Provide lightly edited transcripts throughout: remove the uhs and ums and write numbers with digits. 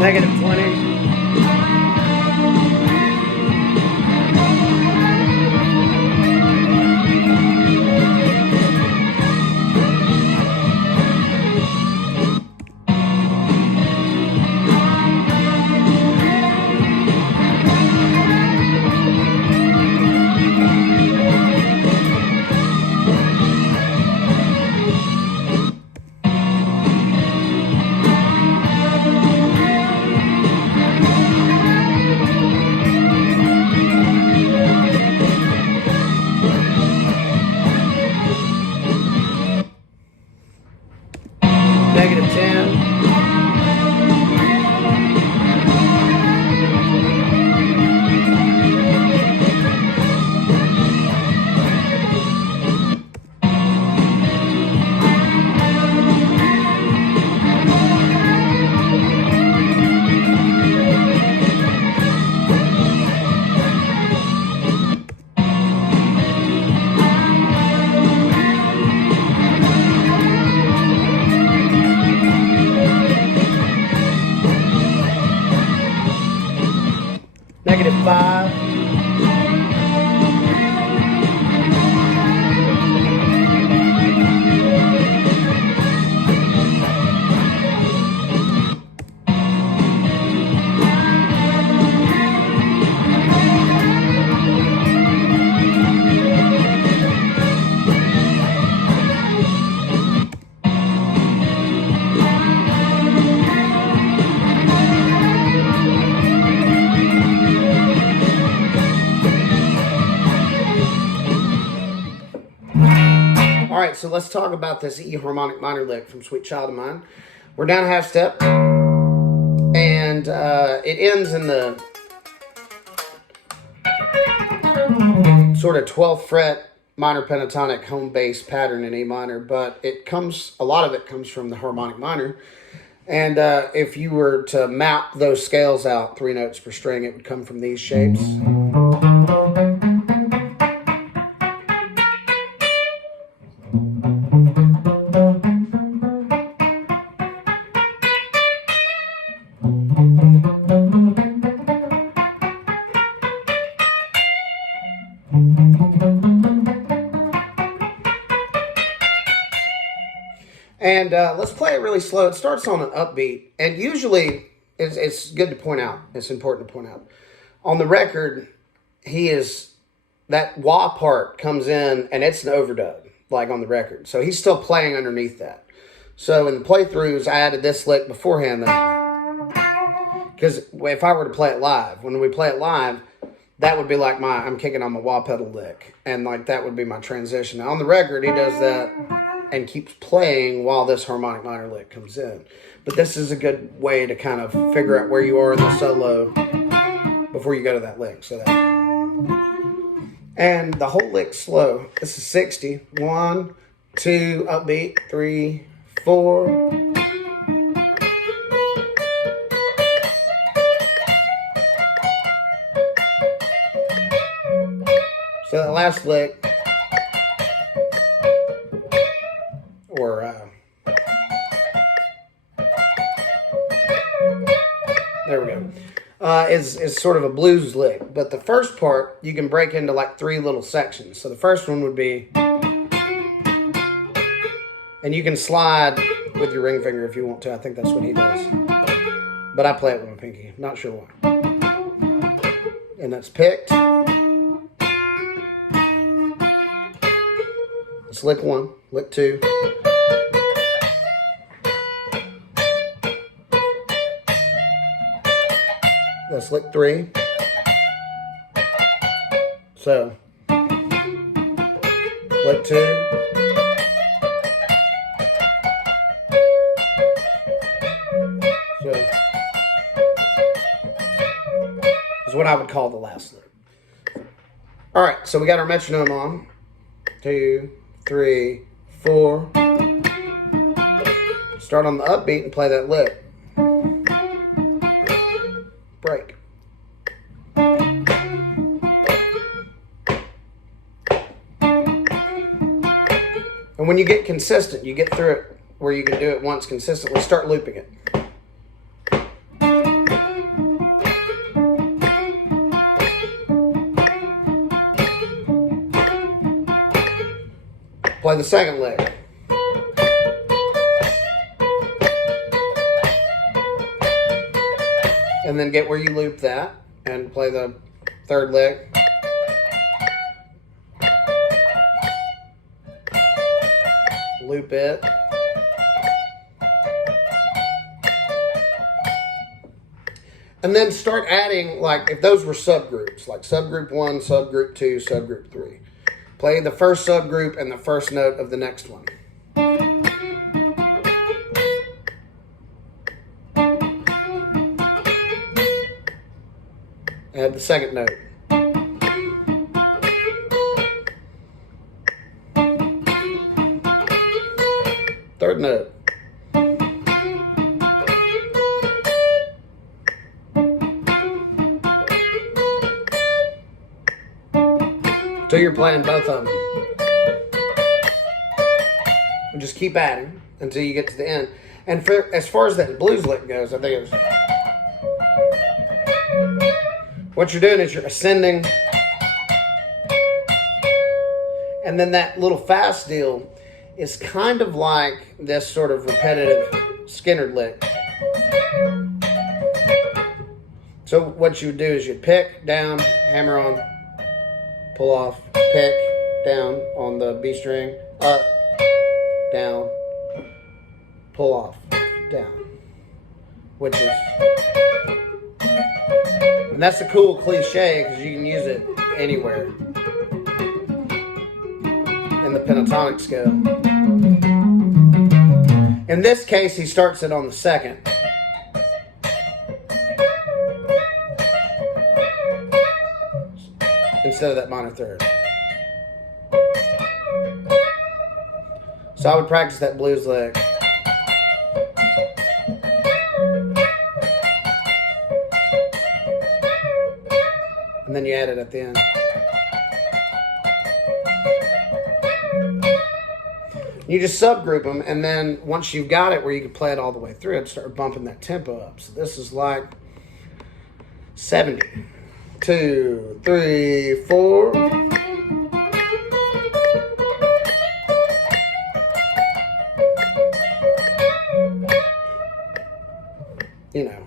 -20. -10. -5. All right, so let's talk about this E harmonic minor lick from Sweet Child of Mine. We're down a half step, and it ends in the sort of 12th fret minor pentatonic home bass pattern in A minor, but a lot of it comes from the harmonic minor. And if you were to map those scales out, 3 notes per string, it would come from these shapes. And let's play it really slow. It starts on an upbeat. And usually, it's good to point out, it's important to point out, on the record, that wah part comes in, and it's an overdub, like on the record. So he's still playing underneath that. So in the playthroughs, I added this lick beforehand, because if I were to play it live, when we play it live, that would be like I'm kicking on my wah pedal lick. And like that would be my transition. Now on the record, he does that and keeps playing while this harmonic minor lick comes in. But this is a good way to kind of figure out where you are in the solo before you go to that lick. And the whole lick's slow. This is 60. 1, 2, upbeat, 3, 4. So that last lick, there we go, is sort of a blues lick. But the first part, you can break into like 3 little sections. So the first one would be, and you can slide with your ring finger if you want to. I think that's what he does. But I play it with my pinky. Not sure why. And that's picked. It's lick 1, lick 2. That's lick 3. So, lick 2. So, is what I would call the last lick. All right, so we got our metronome on. 2, 3, 4. Start on the upbeat and play that lick. Break. And when you get consistent, you get through it where you can do it once consistently, start looping it. Play the second lick. And then get where you loop that and play the third lick. Loop it. And then start adding, like, if those were subgroups, like subgroup 1, subgroup 2, subgroup 3. Play the first subgroup and the first note of the next one. Add the second note. Third note. So you're playing both of them. And just keep adding until you get to the end. And for, as far as that blues lick goes, I think it was... What you're doing is you're ascending. And then that little fast deal is kind of like this sort of repetitive Skinner lick. So what you would do is you'd pick, down, hammer on, pull off, pick, down on the B string, up, down, pull off, down. Which is... And that's a cool cliche because you can use it anywhere in the pentatonic scale. In this case, he starts it on the second. Instead of that minor third. So I would practice that blues lick. And then you add it at the end. You just subgroup them, and then once you've got it where you can play it all the way through, it start bumping that tempo up. So this is like 70. 2, 3, 4. You know,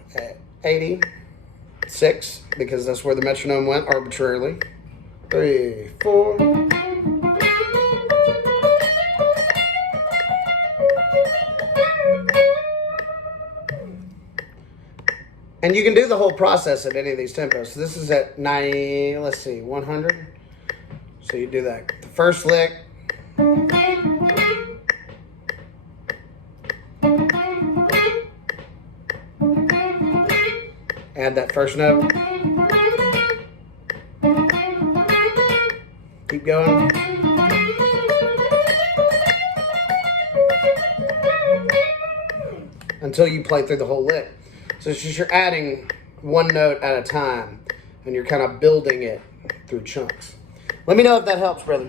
86, because that's where the metronome went arbitrarily. 3, 4. And you can do the whole process at any of these tempos. So this is at 90, let's see, 100. So you do that. The first lick. Add that first note. Keep going. Until you play through the whole lick. So it's just you're adding one note at a time, and you're kind of building it through chunks. Let me know if that helps, brother.